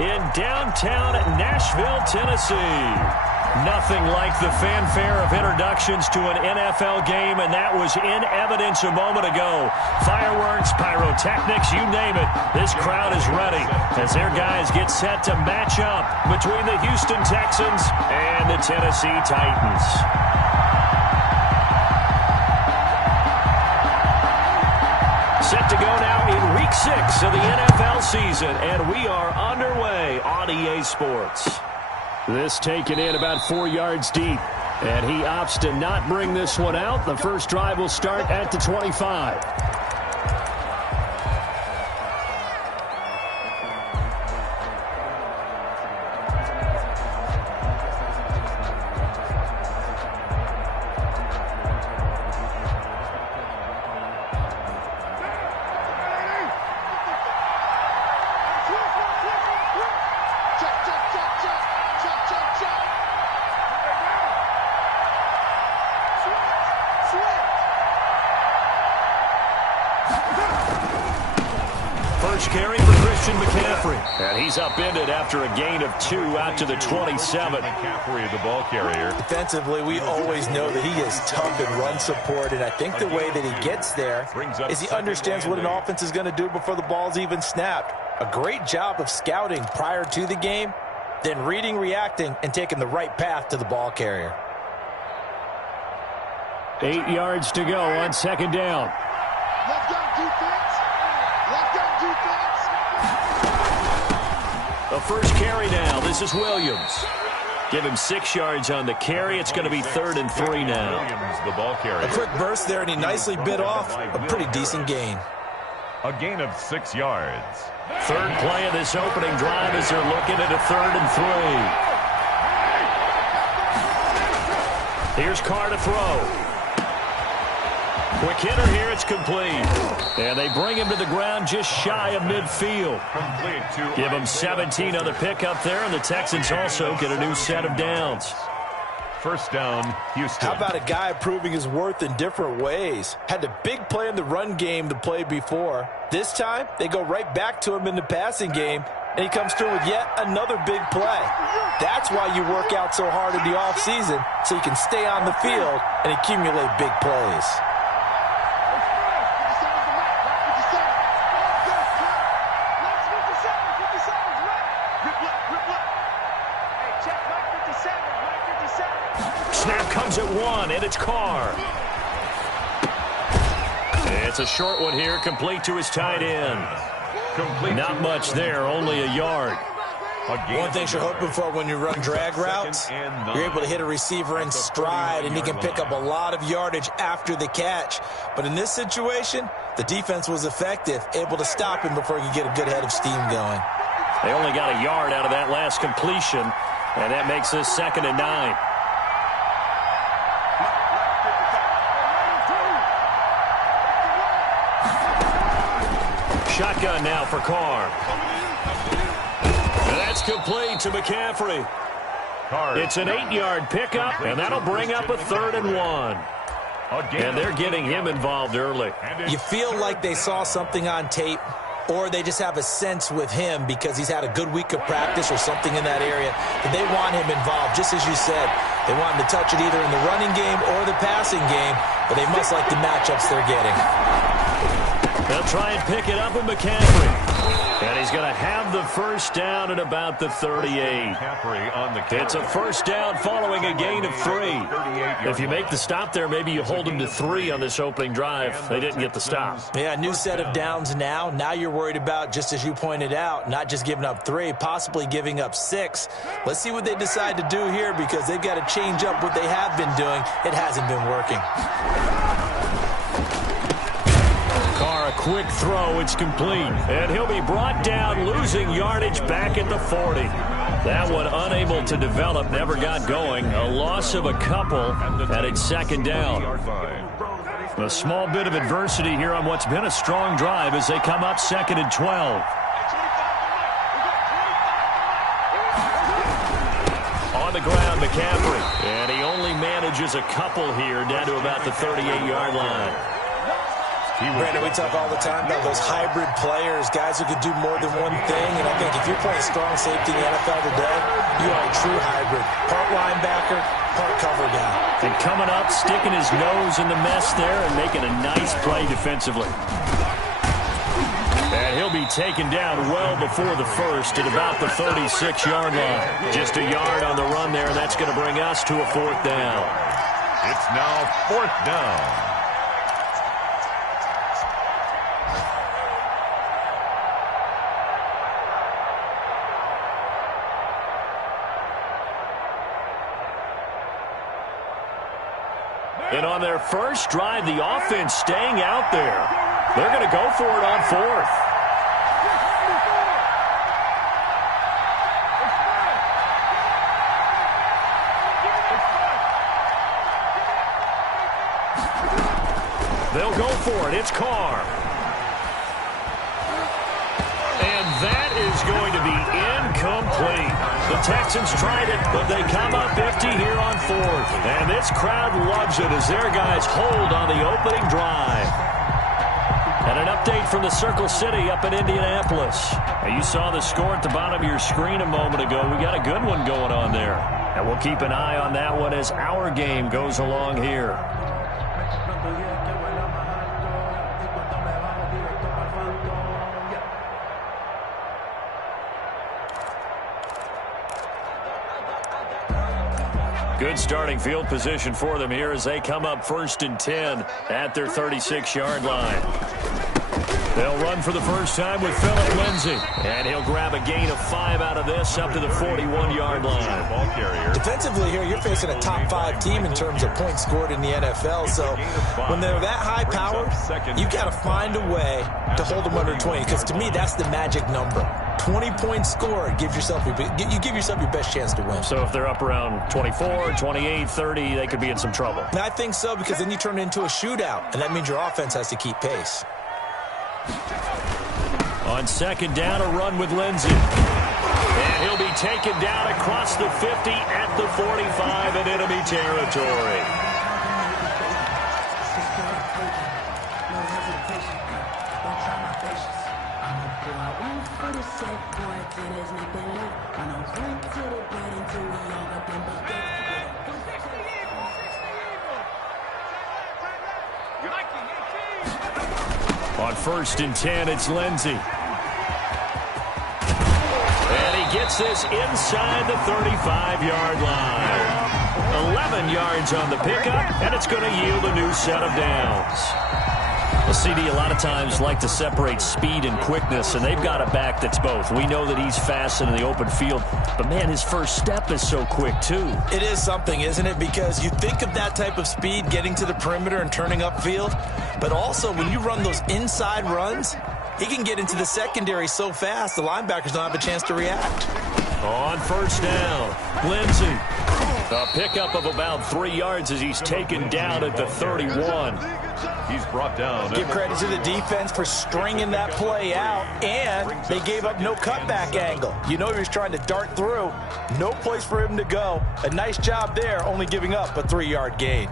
in downtown Nashville, Tennessee. Nothing like the fanfare of introductions to an NFL game, and that was in evidence a moment ago. Fireworks, pyrotechnics, you name it. This crowd is ready as their guys get set to match up between the Houston Texans and the Tennessee Titans. Set to go now in Week 6 of the NFL season, and we are underway on EA Sports. This taken in about 4 yards deep, and he opts to not bring this one out. The first drive will start at the 25. Carry for Christian McCaffrey. And he's upended after a gain of 2 out to the 27. McCaffrey, the ball carrier. Defensively, we always know that he is tough in run support, and I think the way that he gets there is he understands what an offense is going to do before the ball's even snapped. A great job of scouting prior to the game, then reading, reacting, and taking the right path to the ball carrier. 8 yards to go on second down. Let's go, defense. Let's go, defense. The first carry now. This is Williams. Give him 6 yards on the carry. It's going to be 3rd and 3 now. Williams, the ball carrier. A quick burst there, and he nicely bit off a pretty decent gain. A gain of 6 yards. Third play of this opening drive as they're looking at a 3rd and 3. Here's Carr to throw. Quick hitter here, it's complete. And they bring him to the ground just shy of midfield. Give him 17 on the pickup there, and the Texans also get a new set of downs. First down, Houston. How about a guy proving his worth in different ways? Had a big play in the run game the play before. This time, they go right back to him in the passing game, and he comes through with yet another big play. That's why you work out so hard in the offseason, so you can stay on the field and accumulate big plays. Snap comes at 1, and it's Carr. It's a short one here, complete to his tight end. Not much there, only a yard. One thing you're hoping for when you run drag routes, you're able to hit a receiver in stride, and he can pick up a lot of yardage after the catch. But in this situation, the defense was effective, able to stop him before he could get a good head of steam going. They only got a yard out of that last completion, and that makes this 2nd and 9. Shotgun now for Carr. And that's complete to McCaffrey. It's an 8-yard pickup, and that'll bring up a 3rd and 1. And they're getting him involved early. You feel like they saw something on tape, or they just have a sense with him because he's had a good week of practice or something in that area that they want him involved. Just as you said, they want him to touch it either in the running game or the passing game, but they must like the matchups they're getting. They'll try and pick it up with McCaffrey. And he's going to have the first down at about the 38. It's a first down following a gain of 3. If you make the stop there, maybe you hold them to 3 on this opening drive. They didn't get the stop. Yeah, new set of downs now. Now you're worried about, just as you pointed out, not just giving up 3, possibly giving up 6. Let's see what they decide to do here because they've got to change up what they have been doing. It hasn't been working. Carr, a quick throw, it's complete. And he'll be brought down, losing yardage back at the 40. That one unable to develop, never got going. A loss of a couple, and it's 2nd down. A small bit of adversity here on what's been a strong drive as they come up 2nd and 12. On the ground, McCaffrey. And he only manages a couple here down to about the 38-yard line. Brandon, we talk all the time about those hybrid players, guys who could do more than one thing. And I think if you're playing strong safety in the NFL today, you are a true hybrid. Part linebacker, part cover guy. And coming up, sticking his nose in the mess there and making a nice play defensively. And he'll be taken down well before the first at about the 36-yard line. Just a yard on the run there, and that's going to bring us to a 4th down. It's now 4th down. And on their first drive, the offense staying out there. They're going to go for it on 4th. They'll go for it. It's Carr. And that is going to be incomplete. The Texans tried it, but they come up empty here on 4th. And this crowd loves it as their guys hold on the opening drive. And an update from the Circle City up in Indianapolis. Now, you saw the score at the bottom of your screen a moment ago. We got a good one going on there. And we'll keep an eye on that one as our game goes along here. Good starting field position for them here as they come up 1st and 10 at their 36-yard line. They'll run for the first time with Phillip Lindsay. And he'll grab a gain of 5 out of this up to the 41-yard line. Ball carrier. Defensively here, you're facing a top 5 team in terms of points scored in the NFL. So when they're that high powered, you've got to find a way to hold them under 20. Because to me, that's the magic number. 20 points scored, you give yourself your best chance to win. So if they're up around 24, 28, 30, they could be in some trouble. And I think so, because then you turn it into a shootout, and that means your offense has to keep pace. On 2nd down, a run with Lindsay. And he'll be taken down across the 50 at the 45 in enemy territory. On 1st and 10, it's Lindsay. And he gets this inside the 35-yard line. 11 yards on the pickup, and it's going to yield a new set of downs. Well, CD, a lot of times like to separate speed and quickness, and they've got a back that's both. We know that he's fast in the open field, but, man, his first step is so quick, too. It is something, isn't it? Because you think of that type of speed getting to the perimeter and turning upfield, but also when you run those inside runs, he can get into the secondary so fast the linebackers don't have a chance to react. On 1st down, Lindsay. A pickup of about 3 yards as he's taken down at the 31. He's brought down. Give credit to the defense for stringing that play out, and they gave up no cutback angle. You know he was trying to dart through. No place for him to go. A nice job there, only giving up a 3-yard gain.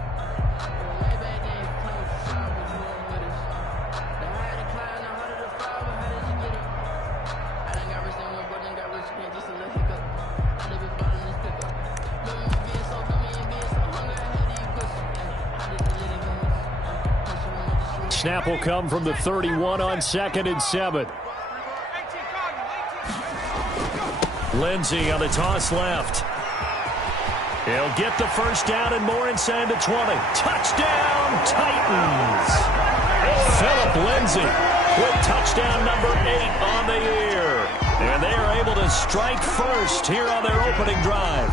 Snap will come from the 31 on 2nd and 7. Lindsay on the toss left. He'll get the first down and more inside the 20. Touchdown, Titans! Phillip Lindsay with touchdown number 8 on the year. And they are able to strike first here on their opening drive.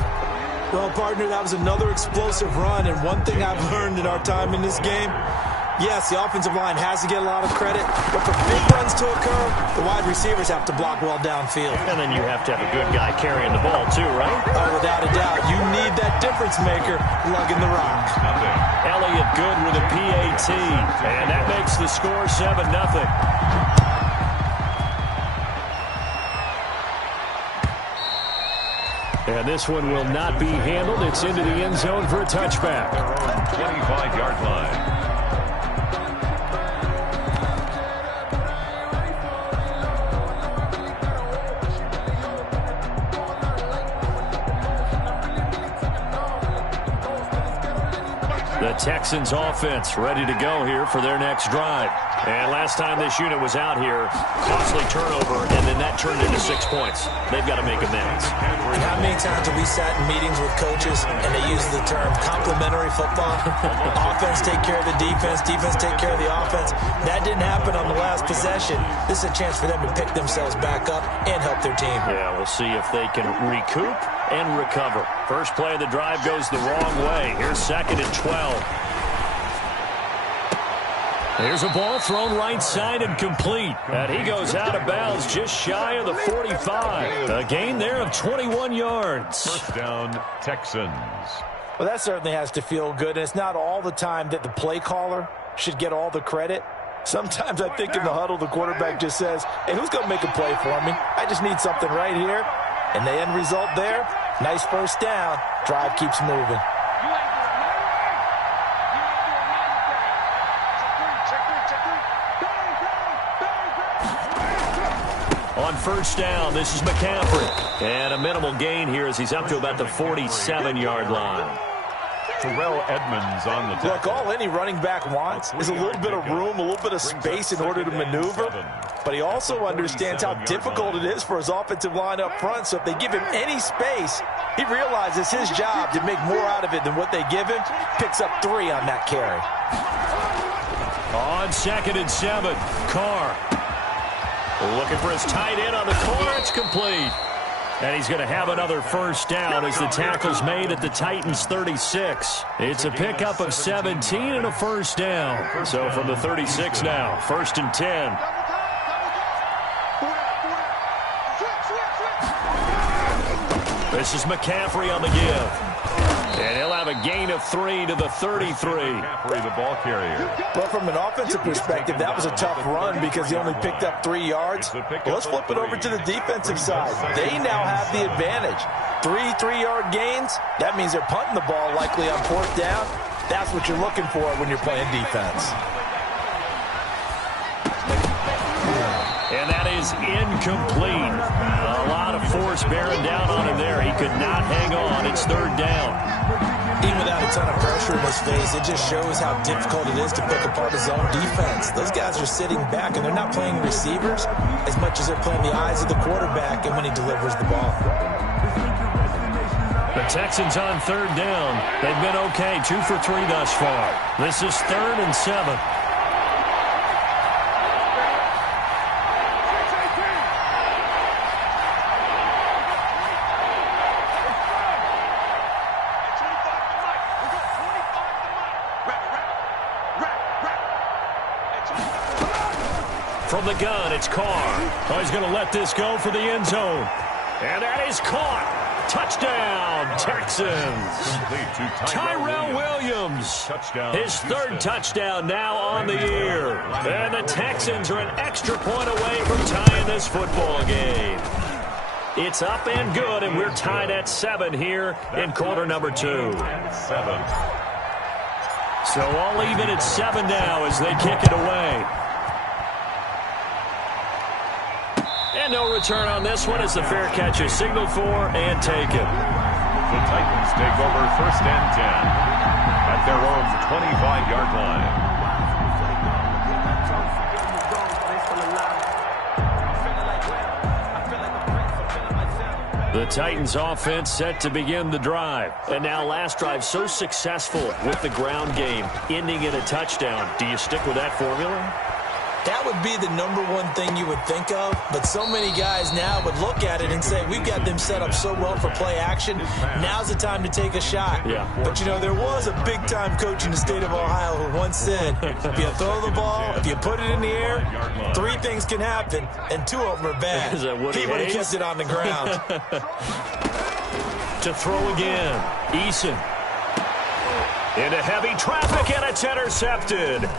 Well, partner, that was another explosive run, and one thing I've learned in our time in this game, yes, the offensive line has to get a lot of credit, but for big runs to occur, the wide receivers have to block well downfield. And then you have to have a good guy carrying the ball too, right? Oh, without a doubt. You need that difference maker lugging the rock. Elliott good with a PAT, and that makes the score 7-0. And this one will not be handled. It's into the end zone for a touchback. 25-yard line. The Texans offense ready to go here for their next drive. And last time this unit was out here, costly turnover, and then that turned into 6 points. They've got to make amends. And how many times have we sat in meetings with coaches and they use the term complementary football? Offense take care of the defense, defense take care of the offense. That didn't happen on the last possession. This is a chance for them to pick themselves back up and help their team. Yeah, we'll see if they can recoup and recover. First play of the drive goes the wrong way. Here's 2nd and 12. There's a ball thrown right side and complete. And he goes out of bounds just shy of the 45. A gain there of 21 yards. First down, Texans. Well, that certainly has to feel good. And it's not all the time that the play caller should get all the credit. Sometimes I think in the huddle, the quarterback just says, hey, who's going to make a play for me? I just need something right here. And the end result there, nice first down. Drive keeps moving. On first down, this is McCaffrey. And a minimal gain here as he's up to about the 47-yard line. Terrell Edmonds on the tackle. Look, all any running back wants is a little bit of room, a little bit of space in order to maneuver. But he also understands how difficult it is for his offensive line up front. So if they give him any space, he realizes his job to make more out of it than what they give him. Picks up 3 on that carry. On 2nd and 7, Carr. Looking for his tight end on the corner. It's complete. And he's going to have another first down as the tackle's made at the Titans' 36. It's a pickup of 17 and a first down. So from the 36 now, 1st and 10. This is McCaffrey on the give. And he'll have a gain of 3 to the 33. McCaffrey, the ball carrier. Well, from an offensive perspective, that was a tough run because he only picked up 3 yards. Well, let's flip it over to the defensive side. They now have the advantage. 3 3-yard gains. That means they're punting the ball likely on 4th down. That's what you're looking for when you're playing defense. And that is incomplete. A lot of force bearing down on him there. He could not hang on. It's 3rd down. Even without a ton of pressure in his face, it just shows how difficult it is to pick apart his own defense. Those guys are sitting back, and they're not playing receivers as much as they're playing the eyes of the quarterback and when he delivers the ball. The Texans on 3rd down. They've been okay, 2 for 3 thus far. This is 3rd and 7. From the gun, it's Carr. Oh, he's going to let this go for the end zone. And that is caught. Touchdown, Texans. Tyrell Williams. His 3rd touchdown now on the year. And the Texans are an extra point away from tying this football game. It's up and good, and we're tied at 7 here in quarter number 2. 7. So all even at 7 now as they kick it away. And no return on this one as the fair catch is signaled for and taken. The Titans take over 1st and 10 at their own 25-yard line. The Titans offense set to begin the drive. And now last drive so successful with the ground game, ending in a touchdown. Do you stick with that formula? That would be the #1 thing you would think of, but so many guys now would look at it and say, we've got them set up so well for play action, now's the time to take a shot. Yeah. But, you know, there was a big-time coach in the state of Ohio who once said, if you throw the ball, if you put it in the air, 3 things can happen, and 2 of them are bad. Is that Woody He would have Hayes? kept it on the ground. To throw again, Eason. Into heavy traffic, and it's intercepted.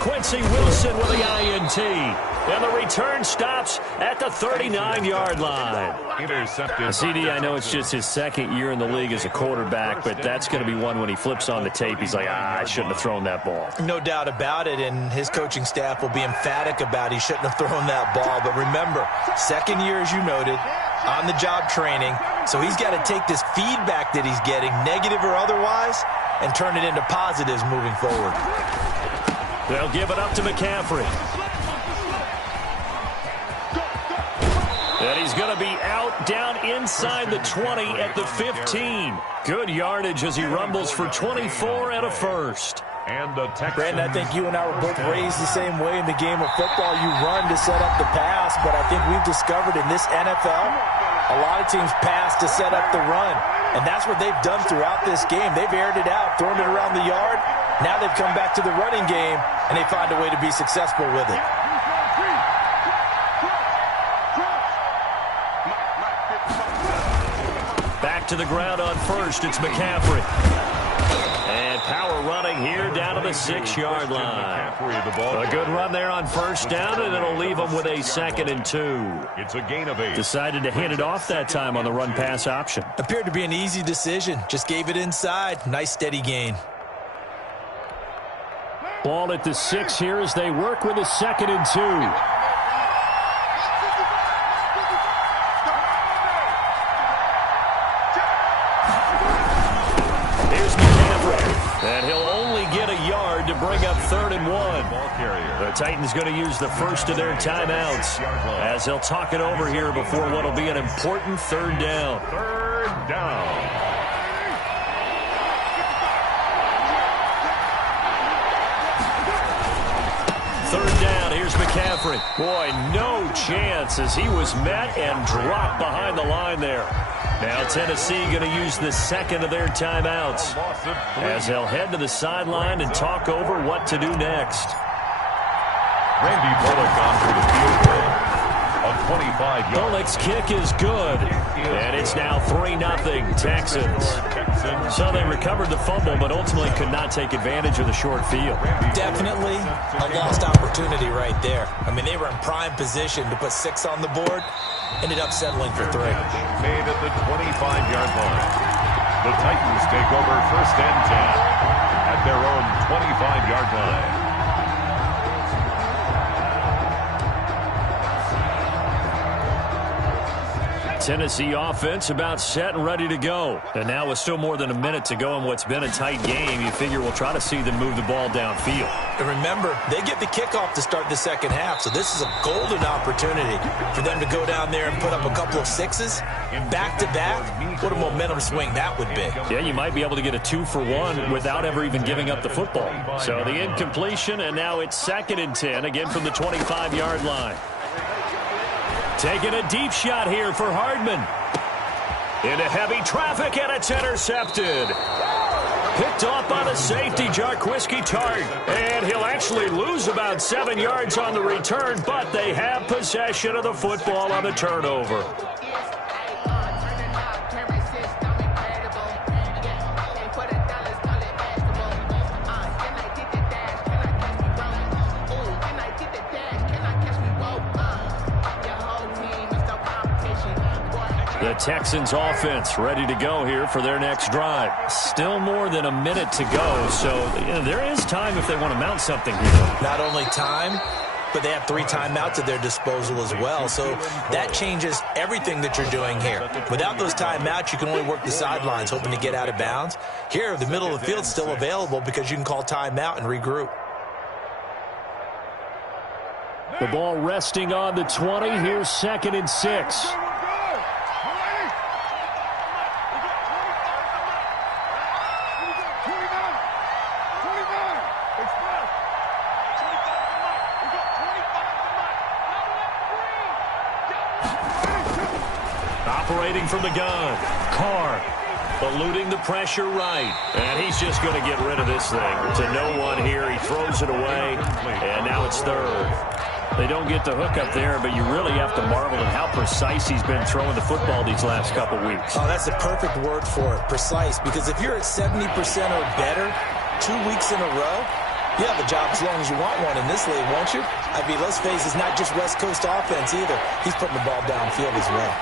Quincy Wilson with the INT. And the return stops at the 39-yard line. Intercepted. CD, I know it's just his 2nd year in the league as a quarterback, but that's going to be one when he flips on the tape. He's like, I shouldn't have thrown that ball. No doubt about it, and his coaching staff will be emphatic about he shouldn't have thrown that ball. But remember, 2nd year, as you noted, on-the-job training, so he's got to take this feedback that he's getting, negative or otherwise, and turn it into positives moving forward. They'll give it up to McCaffrey. And he's going to be out down inside the 20 at the 15. Good yardage as he rumbles for 24 and a first. And the Texans. Brandon, I think you and I were both raised the same way in the game of football. You run to set up the pass, but I think we've discovered in this NFL, a lot of teams pass to set up the run. And that's what they've done throughout this game. They've aired it out, thrown it around the yard. Now they've come back to the running game, and they find a way to be successful with it. Back to the ground on first. It's McCaffrey. And power running here down to the 6-yard line. A good run there on first down, and it'll leave them with a 2nd and 2. It's a gain of 8. Decided to hand it off that time on the run-pass option. Appeared to be an easy decision. Just gave it inside. Nice steady gain. Ball at the 6 here as they work with a 2nd and 2. And he'll only get a yard to bring up 3rd and 1. The Titans going to use the first of their timeouts as they'll talk it over here before what will be an important 3rd down. 3rd down. Third down, here's McCaffrey. Boy, no chance as he was met and dropped behind the line there. Now Tennessee going to use the 2nd of their timeouts as they'll head to the sideline and talk over what to do next. Randy Bullock on for the field goal of 25 yards. Bullock's kick is good, and it's now 3-0 Texans. So they recovered the fumble, but ultimately could not take advantage of the short field. Definitely a lost opportunity right there. I mean, they were in prime position to put 6 on the board. Ended up settling for 3. Made at the 25-yard line. The Titans take over 1st and 10 at their own 25-yard line. Tennessee offense about set and ready to go. And now with still more than a minute to go in what's been a tight game, you figure we'll try to see them move the ball downfield. And remember, they get the kickoff to start the 2nd half, so this is a golden opportunity for them to go down there and put up a couple of 6s back-to-back. What a momentum swing that would be. Yeah, you might be able to get a 2-for-1 without ever even giving up the football. So the incompletion, and now it's 2nd and 10, again from the 25-yard line. Taking a deep shot here for Hardman. Into heavy traffic, and it's intercepted. Picked off by the safety, Jarquiski Tart. And he'll actually lose about 7 yards on the return, but they have possession of the football on the turnover. The Texans offense ready to go here for their next drive. Still more than a minute to go, so there is time if they want to mount something here. Not only time, but they have 3 timeouts at their disposal as well, so that changes everything that you're doing here. Without those timeouts, you can only work the sidelines, hoping to get out of bounds. Here, the middle of the field's still available because you can call timeout and regroup. The ball resting on the 20. Here's 2nd and 6. Operating from the gun, Carr eluding the pressure right, and he's just going to get rid of this thing to no one here. He throws it away, and now it's 3rd. They don't get the hook up there, but you really have to marvel at how precise he's been throwing the football these last couple weeks. Oh, that's the perfect word for it, precise, because if you're at 70% or better 2 weeks in a row, you have a job as long as you want one in this league, won't you? I mean, let's face it, it's not just West Coast offense either. He's putting the ball downfield as well.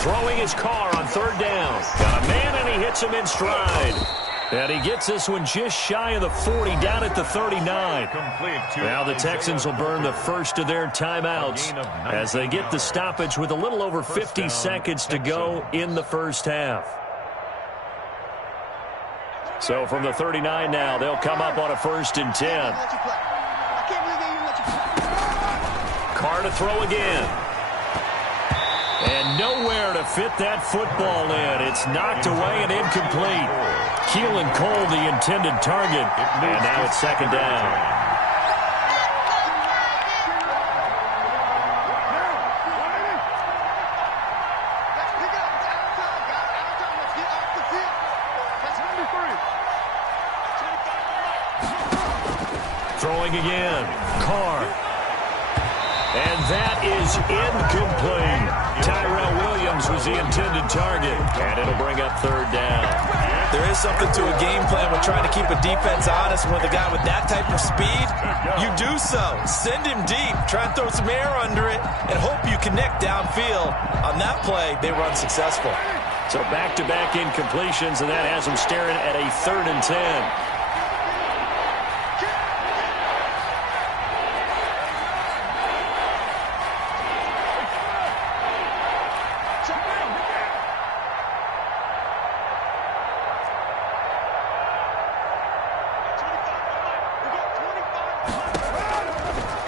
Throwing his car on 3rd down. Got a man, and he hits him in stride. And he gets this one just shy of the 40, down at the 39. Now the Texans will burn the first of their timeouts as they get the stoppage with a little over 50 seconds to go in the first half. So from the 39 now, they'll come up on a 1st and 10. Carr to throw again. And nowhere to fit that football in. It's knocked away and incomplete. Keelan Cole, the intended target. And now it's 2nd down. Throwing again. Carr. And that is incomplete. Tyrell Williams was the intended target. And it'll bring up 3rd down. There is something to a game plan with trying to keep a defense honest. With a guy with that type of speed, you do so. Send him deep. Try and throw some air under it and hope you connect downfield. On that play, they were unsuccessful. So back-to-back incompletions, and that has them staring at a 3rd and 10.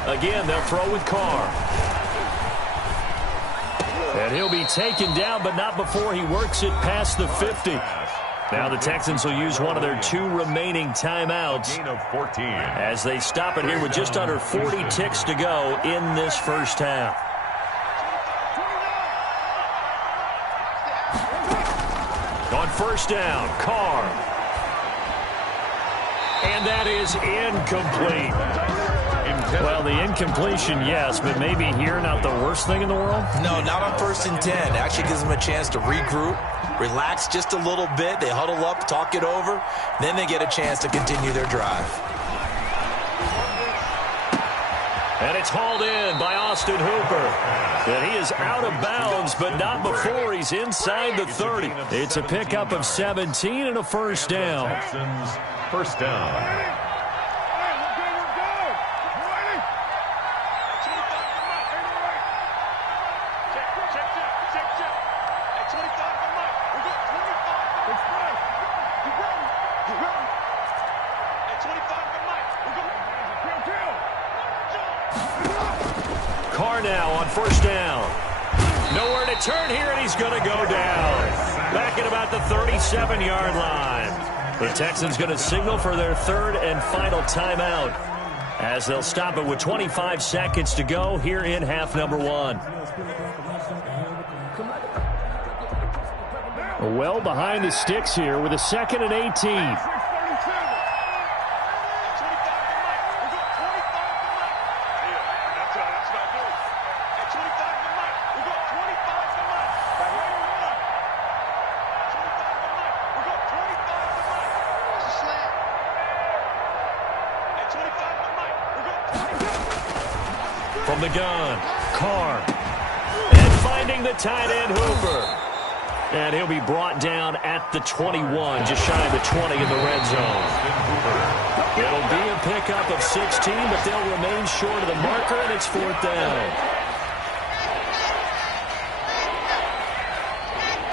Again, they'll throw with Carr. And he'll be taken down, but not before he works it past the 50. Now the Texans will use one of their 2 remaining timeouts as they stop it here with just under 40 ticks to go in this first half. On 1st down, Carr. And that is incomplete. Well, the incompletion, yes, but maybe here not the worst thing in the world? No, not on 1st and 10. Actually gives them a chance to regroup, relax just a little bit. They huddle up, talk it over. Then they get a chance to continue their drive. And it's hauled in by Austin Hooper. And he is out of bounds, but not before he's inside the 30. It's a pickup of 17 and a 1st down. Texans, 1st down. Carr now on 1st down. Nowhere to turn here, and he's going to go down. Back at about the 37-yard line. The Texans going to signal for their 3rd and final timeout as they'll stop it with 25 seconds to go here in half number 1. Well behind the sticks here with a 2nd and 18. From the gun, Carr. And finding the tight end, Hooper. And he'll be brought down at the 21, just shy of the 20 in the red zone. It'll be a pickup of 16, but they'll remain short of the marker, and it's 4th down.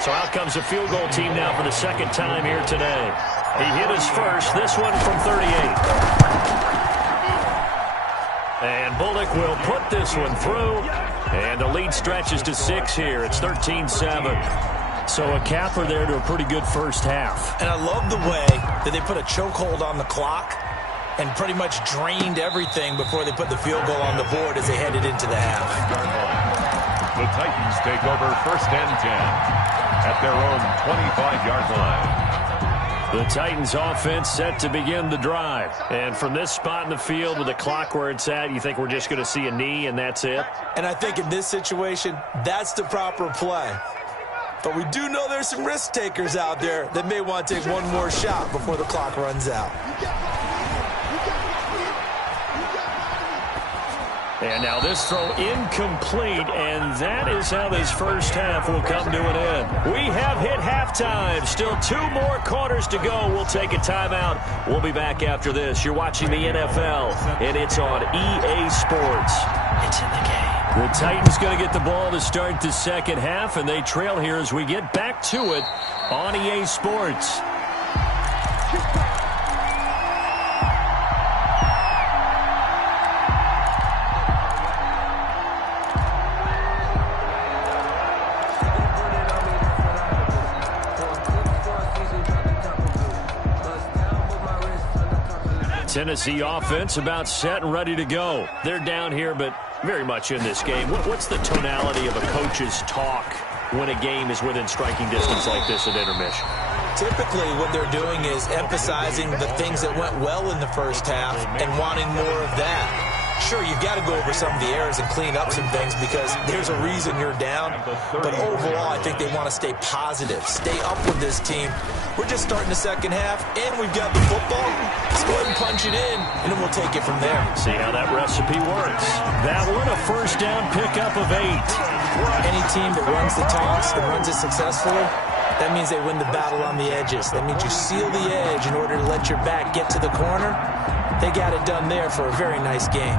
So out comes the field goal team now for the 2nd time here today. He hit his first, this one from 38. And Bullock will put this one through. And the lead stretches to 6 here. It's 13-7. So a capper there to a pretty good first half. And I love the way that they put a chokehold on the clock and pretty much drained everything before they put the field goal on the board as they headed into the half. The Titans take over 1st and 10 at their own 25-yard line. The Titans offense set to begin the drive. And from this spot in the field with the clock where it's at, you think we're just going to see a knee and that's it? And I think in this situation, that's the proper play. But we do know there's some risk takers out there that may want to take one more shot before the clock runs out. And now this throw incomplete, and that is how this first half will come to an end. We have hit halftime. Still 2 more quarters to go. We'll take a timeout. We'll be back after this. You're watching the NFL, and it's on EA Sports. It's in the game. The Titans going to get the ball to start the second half, and they trail here as we get back to it on EA Sports. Tennessee offense about set and ready to go. They're down here, but very much in this game. What's the tonality of a coach's talk when a game is within striking distance like this at intermission? Typically, what they're doing is emphasizing the things that went well in the first half and wanting more of that. Sure, you've got to go over some of the errors and clean up some things because there's a reason you're down. But overall, I think they want to stay positive, stay up with this team. We're just starting the second half, and we've got the football. Let's go ahead and punch it in, and then we'll take it from there. See how that recipe works. That one, a first down pickup of 8. Any team that runs the toss and runs it successfully, that means they win the battle on the edges. That means you seal the edge in order to let your back get to the corner. They got it done there for a very nice game.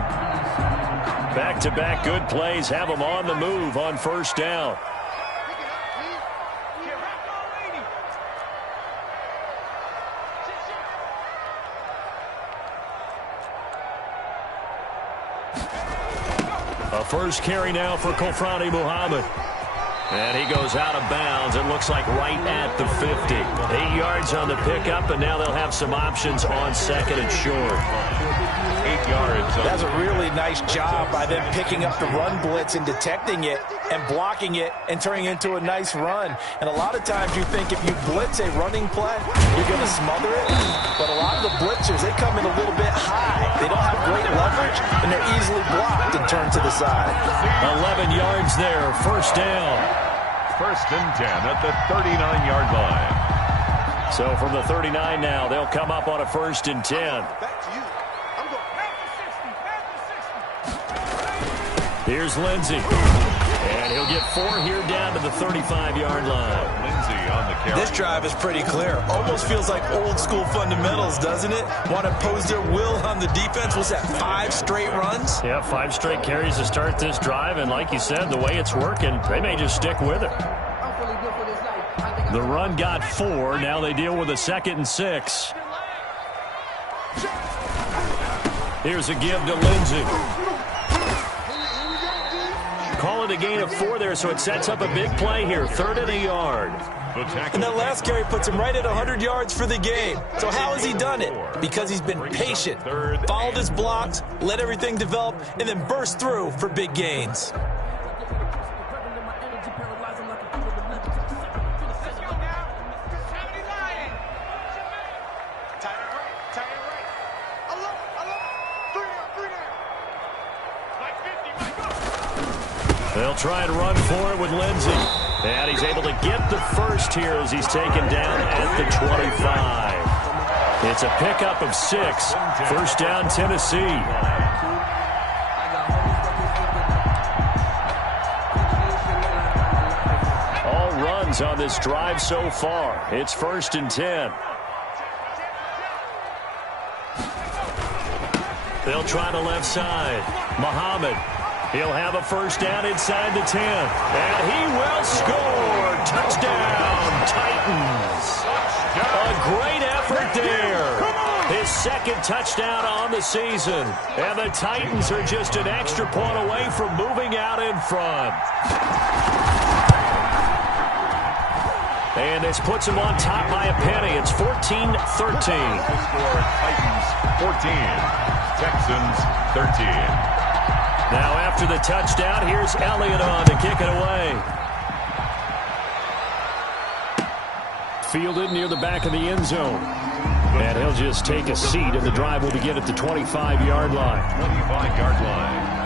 Back-to-back good plays have them on the move on first down. A first carry now for Kofrani Muhammad. And he goes out of bounds. It looks like right at the 50. 8 yards on the pickup, and now they'll have some options on second and short. 8 yards. That's a really nice job by them picking up the run blitz and detecting it and blocking it and turning it into a nice run. And a lot of times you think if you blitz a running play, you're going to smother it. But a lot of the blitzers, they come in a little bit high. They don't have great leverage, and they're easily blocked and turned to the side. 11 yards there, first down. First and 10 at the 39-yard line. So from the 39 now, they'll come up on a first and 10. Back to you. I'm going back to 60. Here's Lindsey. And he'll get 4 here down to the 35-yard line. Lindsey on the carry. This drive is pretty clear. Almost feels like old school fundamentals, doesn't it? Want to impose their will on the defense. Was that 5 straight runs? Yeah, 5 straight carries to start this drive. And like you said, the way it's working, they may just stick with it. The run got 4. Now they deal with a 2nd and 6. Here's a give to Lindsey. Call it a gain of 4 there, so it sets up a big play here. 3rd and a yard. And that last carry puts him right at 100 yards for the game. So how has he done it? Because he's been patient, followed his blocks, let everything develop, and then burst through for big gains. They'll try and run for it with Lindsey. And he's able to get the first here as he's taken down at the 25. It's a pickup of 6. First down, Tennessee. All runs on this drive so far. It's first and 10. They'll try the left side. Muhammad. He'll have a first down inside the 10. And he will score. Touchdown, Titans. A great effort there. His 2nd touchdown on the season. And the Titans are just an extra point away from moving out in front. And this puts him on top by a penny. It's 14-13. Score Titans 14. Texans 13. Now after the touchdown, here's Elliott on to kick it away. Fielded near the back of the end zone. And he'll just take a seat, and the drive will begin at the 25-yard line. 25-yard line.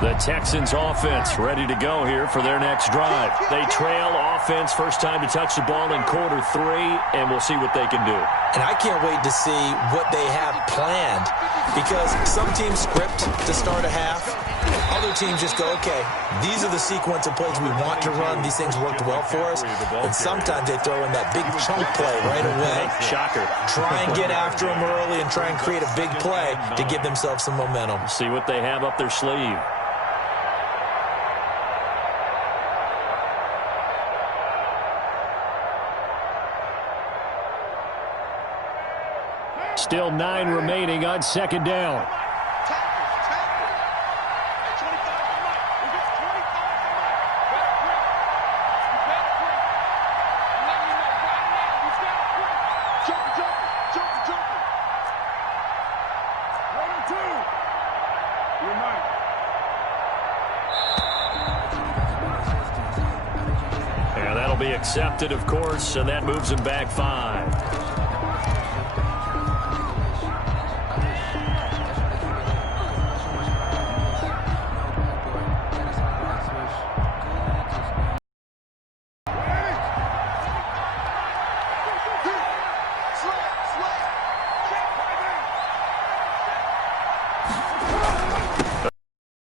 The Texans offense ready to go here for their next drive. They trail offense, first time to touch the ball in quarter 3, and we'll see what they can do. And I can't wait to see what they have planned, because some teams script to start a half, Other teams just go, okay, these are the sequence of plays we want to run. These things worked well for us. And sometimes they throw in that big chunk play right away. Shocker. Try and get after them early and try and create a big play to give themselves some momentum. See what they have up their sleeve. Still 9 remaining on second down. And that'll be accepted, of course, and that moves him back 5.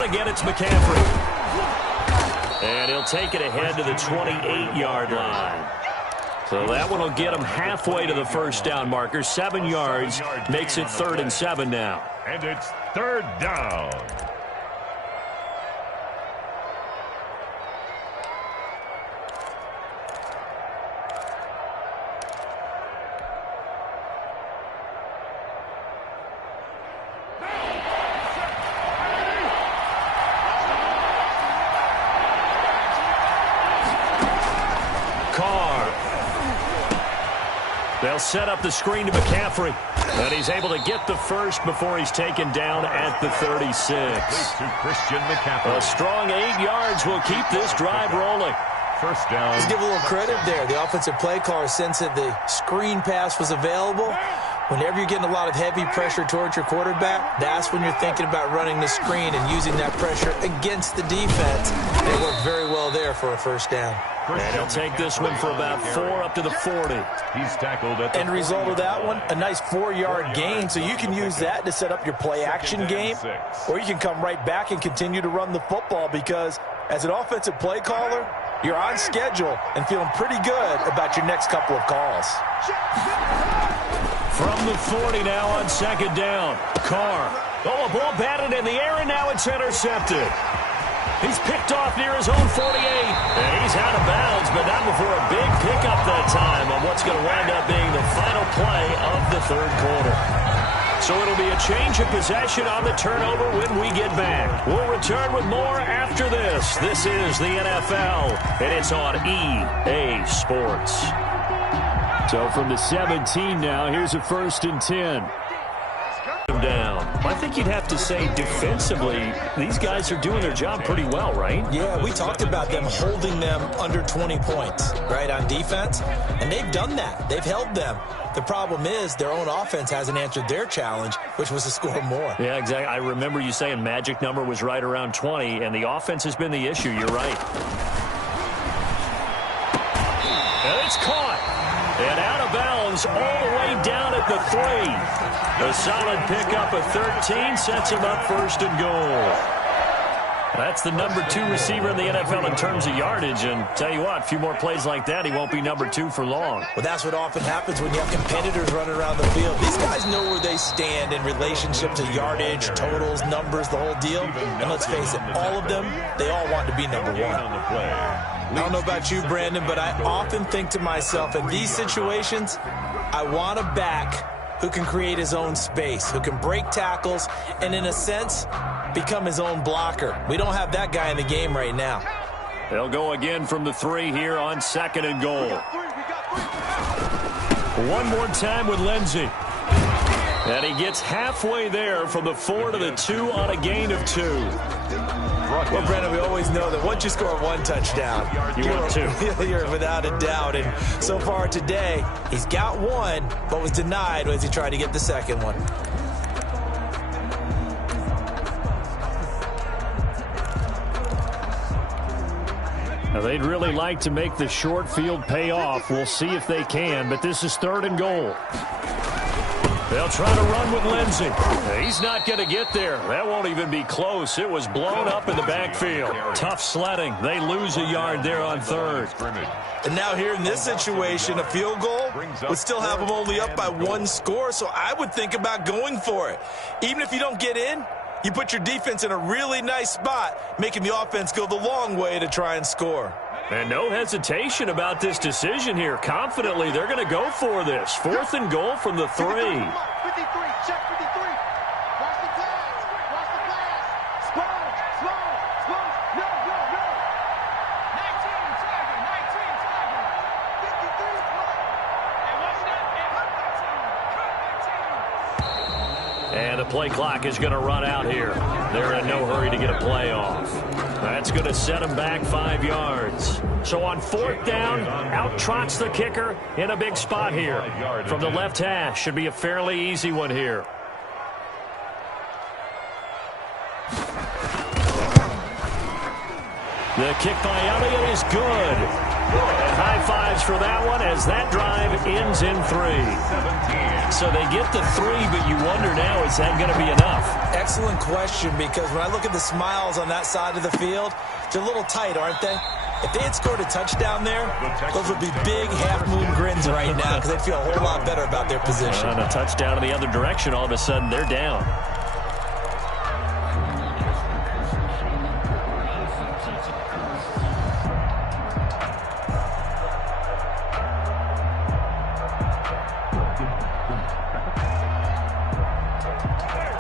Again, it's McCaffrey. And he'll take it ahead to the 28-yard line. So that one will get him halfway to the first down marker. 7 yards makes it 3rd and 7 now. And it's 3rd down. They'll set up the screen to McCaffrey. And he's able to get the first before he's taken down at the 36. To Christian McCaffrey. A strong 8 yards will keep this drive rolling. First down. Let's give a little credit there. The offensive play caller sensed that the screen pass was available. Whenever you're getting a lot of heavy pressure towards your quarterback, that's when you're thinking about running the screen and using that pressure against the defense. They worked very well there for a first down. And he'll take this one for about 4 up to the 40. He's tackled at the end result of that one, a nice 4-yard gain. So you can use that to set up your play-action game, or you can come right back and continue to run the football because as an offensive play caller, you're on schedule and feeling pretty good about your next couple of calls. From the 40 now on second down. Carr. Oh, a ball batted in the air, and now it's intercepted. He's picked off near his own 48. And he's out of bounds, but not before a big pickup that time on what's going to wind up being the final play of the 3rd quarter. So it'll be a change of possession on the turnover when we get back. We'll return with more after this. This is the NFL, and it's on EA Sports. So from the 17 now, here's a 1st and 10. Down. I think you'd have to say defensively, these guys are doing their job pretty well, right? Yeah, we talked about them holding them under 20 points, right, on defense, and they've done that. They've held them. The problem is their own offense hasn't answered their challenge, which was to score more. Yeah, exactly. I remember you saying magic number was right around 20, and the offense has been the issue. You're right. And it's caught. And out of bounds all the way down at the 3. A solid pickup of 13 sets him up 1st and goal. That's the number 2 receiver in the NFL in terms of yardage. And tell you what, a few more plays like that, he won't be number 2 for long. Well, that's what often happens when you have competitors running around the field. These guys know where they stand in relationship to yardage, totals, numbers, the whole deal. And let's face it, all of them, they all want to be number 1. I don't know about you, Brandon, but I often think to myself, in these situations, I want a back who can create his own space, who can break tackles, and in a sense, become his own blocker. We don't have that guy in the game right now. They'll go again from the 3 here on 2nd and goal. One more time with Lindsey. And he gets halfway there from the 4 to the 2 on a gain of 2. Well, Brandon, we always know that once you score 1 touchdown, you're without a doubt. And so far today, he's got 1, but was denied as he tried to get the second one. Now, they'd really like to make the short field pay off. We'll see if they can, but this is 3rd and goal. They'll try to run with Lindsey. He's not going to get there. That won't even be close. It was blown up in the backfield. Tough sledding. They lose a yard there on third. And now here in this situation, a field goal would still have them only up by 1 score, so I would think about going for it. Even if you don't get in, you put your defense in a really nice spot, making the offense go the long way to try and score. And no hesitation about this decision here. Confidently, they're going to go for this. 4th and goal from the 3. 53, check 53. Watch the pass. Watch the pass. Slow. No. 19, target. 53 is blocked. And watch that. And the play clock is going to run out here. They're in no hurry to get a play off. That's going to set them back 5 yards. So on 4th down, out trots the kicker in a big spot here. From the left hash, should be a fairly easy one here. The kick by Elliott is good. And high fives for that one as that drive ends in 3. So they get the 3, but you wonder now, is that going to be enough? Excellent question, because when I look at the smiles on that side of the field, they're a little tight, aren't they? If they had scored a touchdown there, those would be big half-moon grins right now because they'd feel a whole lot better about their position. And a touchdown in the other direction, all of a sudden they're down.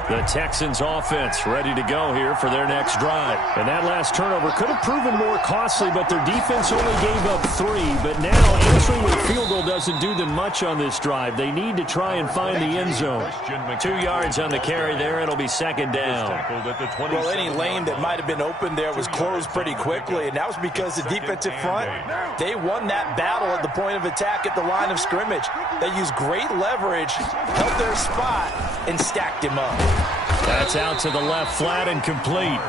The Texans offense ready to go here for their next drive. And that last turnover could have proven more costly, but their defense only gave up 3. But now answering with a field goal doesn't do them much on this drive. They need to try and find the end zone. 2 yards on the carry there. It'll be 2nd down. Well, any lane that might have been open there was closed pretty quickly, and that was because the defensive front, they won that battle at the point of attack at the line of scrimmage. They used great leverage, held their spot, and stacked him up. That's out to the left flat and complete.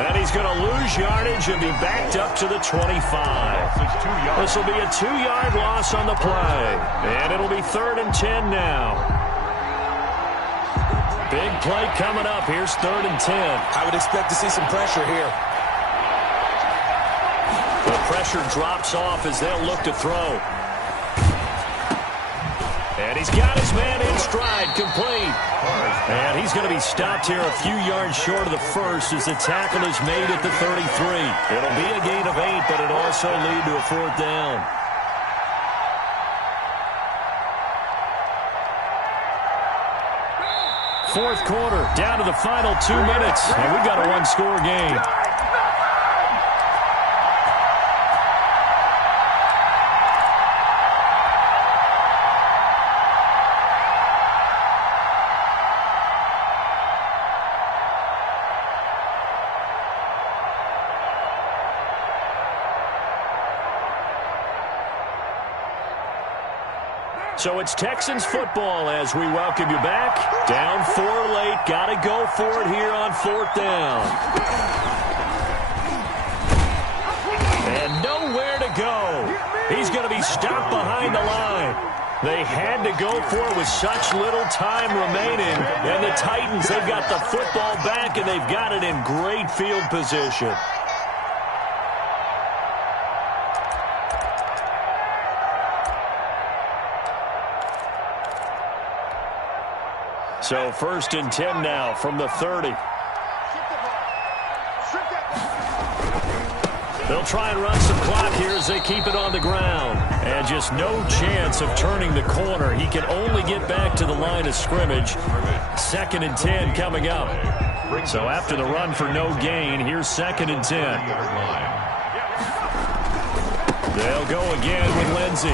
And he's going to lose yardage and be backed up to the 25. This will be a 2-yard loss on the play. And it'll be 3rd and 10 now. Big play coming up. Here's 3rd and 10. I would expect to see some pressure here. The pressure drops off as they'll look to throw. And he's got his man in stride, complete. And he's going to be stopped here a few yards short of the first as the tackle is made at the 33. It'll be a gain of 8, but it'll also lead to a 4th down. Fourth quarter, down to the final 2 minutes, and we've got a 1-score game. So it's Texans football as we welcome you back. Down 4 late. Got to go for it here on 4th down. And nowhere to go. He's going to be stopped behind the line. They had to go for it with such little time remaining. And the Titans, they've got the football back, and they've got it in great field position. So 1st and 10 now from the 30. They'll try and run some clock here as they keep it on the ground. And just no chance of turning the corner. He can only get back to the line of scrimmage. 2nd and 10 coming up. So after the run for no gain, here's 2nd and 10. They'll go again with Lindsey.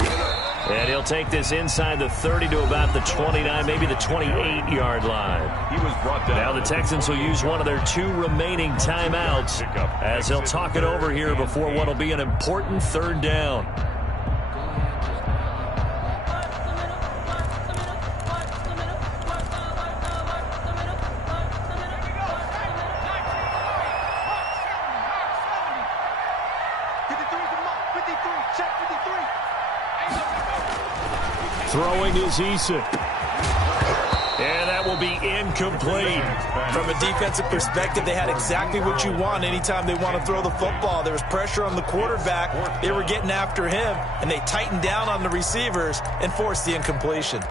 And he'll take this inside the 30 to about the 29, maybe the 28-yard line. He was brought down. Now the Texans will use one of their 2 remaining timeouts as they'll talk it over here before what will be an important 3rd down. Throwing is Eason. will be incomplete. From a defensive perspective, they had exactly what you want anytime they want to throw the football. There was pressure on the quarterback. They were getting after him, and they tightened down on the receivers and forced the incompletion.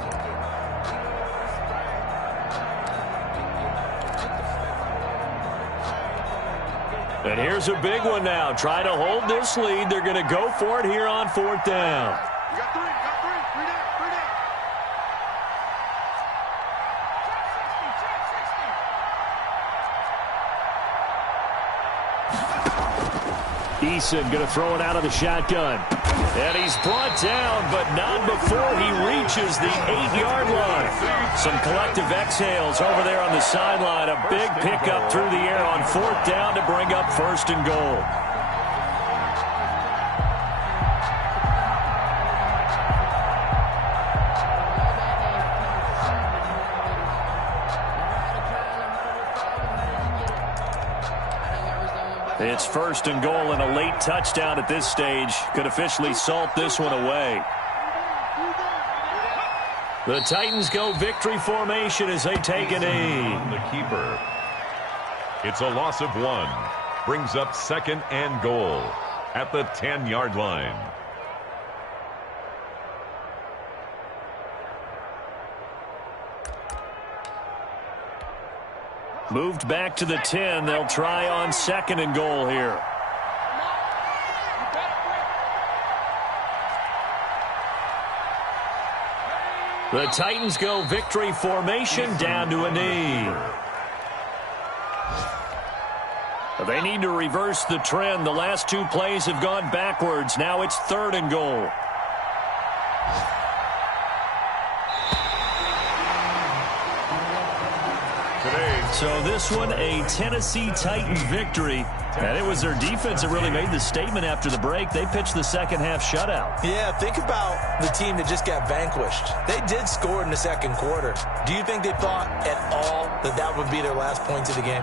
And here's a big one now. Try to hold this lead. They're going to go for it here on 4th down. You got three down. Eason going to throw it out of the shotgun. And he's brought down, but not before he reaches the 8-yard line. Some collective exhales over there on the sideline. A big pickup through the air on 4th down to bring up 1st and goal. It's 1st and goal, and a late touchdown at this stage could officially salt this one away. The Titans go victory formation as they take a knee. The keeper. It's a loss of 1. Brings up 2nd and goal at the 10-yard line. Moved back to the 10. They'll try on 2nd and goal here. The Titans go victory formation down to a knee. They need to reverse the trend. The last 2 plays have gone backwards. Now it's 3rd and goal. So this one, a Tennessee Titan victory. And it was their defense that really made the statement after the break. They pitched the second half shutout. Yeah, think about the team that just got vanquished. They did score in the second quarter. Do you think they thought at all that that would be their last points of the game?